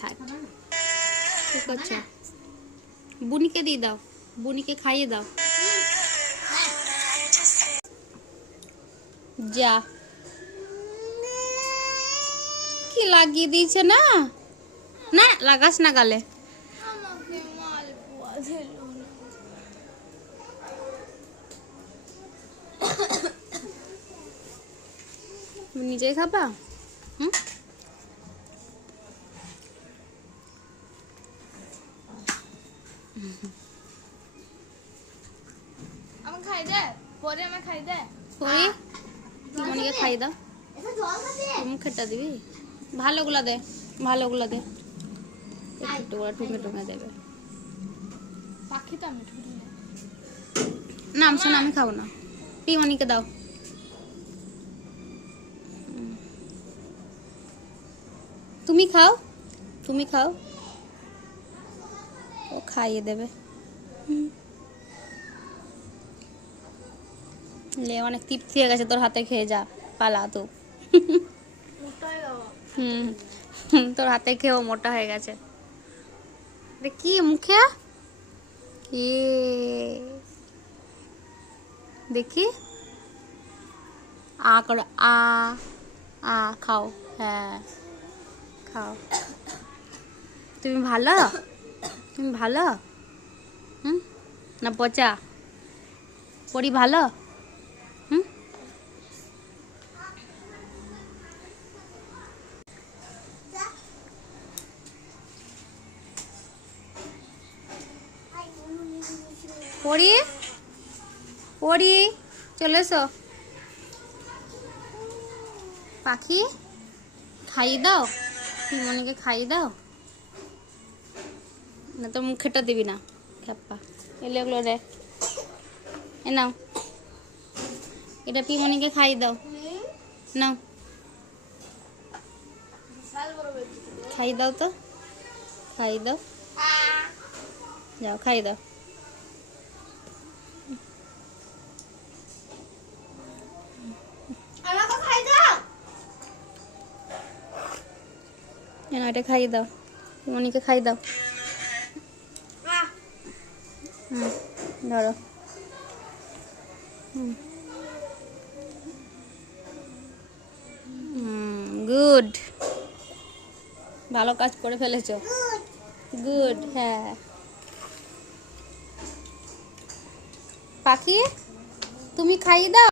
থাক। কি করছো? বুনিকে দিয়ে দাও, বুনিকে খাইয়ে দাও। যা, কি লাগিয়ে দিয়েছে না? না লাগাস না গালে। নিজেই খাবা? হুম, আমার খাই দে, পরে আমার খাই দে। পরে মনিকে খাই দাও। মুখেরটা দিবি? ভালোগুলা দে, ভালোগুলা দে। একটু করে ঠুকে ঠুকে দেবে। পাখি তো আমি ঠুকে দিই। নাম শোন, আমি খাবো না। পিমনিকে দাও। তুমি খাও, তুমি খাও, ও খাইয়ে দেবে। লে, অনেক তৃপ্তি হয়ে গেছে তোর হাতে, খেয়ে যা, পালা তো। তোর হাতে খেয়েও মোটা হয়ে গেছে। কি মুখে কি দেখি, আ করো, আ আ খাও। হ্যাঁ খাও। তুমি ভালো, তুমি ভালো। হুম, না পচা? পরি ভালো? হুম, পরি, পরি চলে এসো। পাখি খাইয়ে দাও, মনিকে খাইয়ে দাও। না তোর মুখেটা দিবি না, খ্যাপ্পা। এলে এগুলো রে, এ নাও, এটা পিমনিকে খাইয়ে দাও। নাও খাইয়ে দাও তো, খাইয়ে দাও, যাও খাইয়ে দাও। এটা খাইয়ে দাও, পিমনিকে খাইয়ে দাও। ধরো। গুড, ভালো কাজ করে ফেলেছো। গুড, হ্যাঁ। পাখি তুমি খাইয়ে দাও।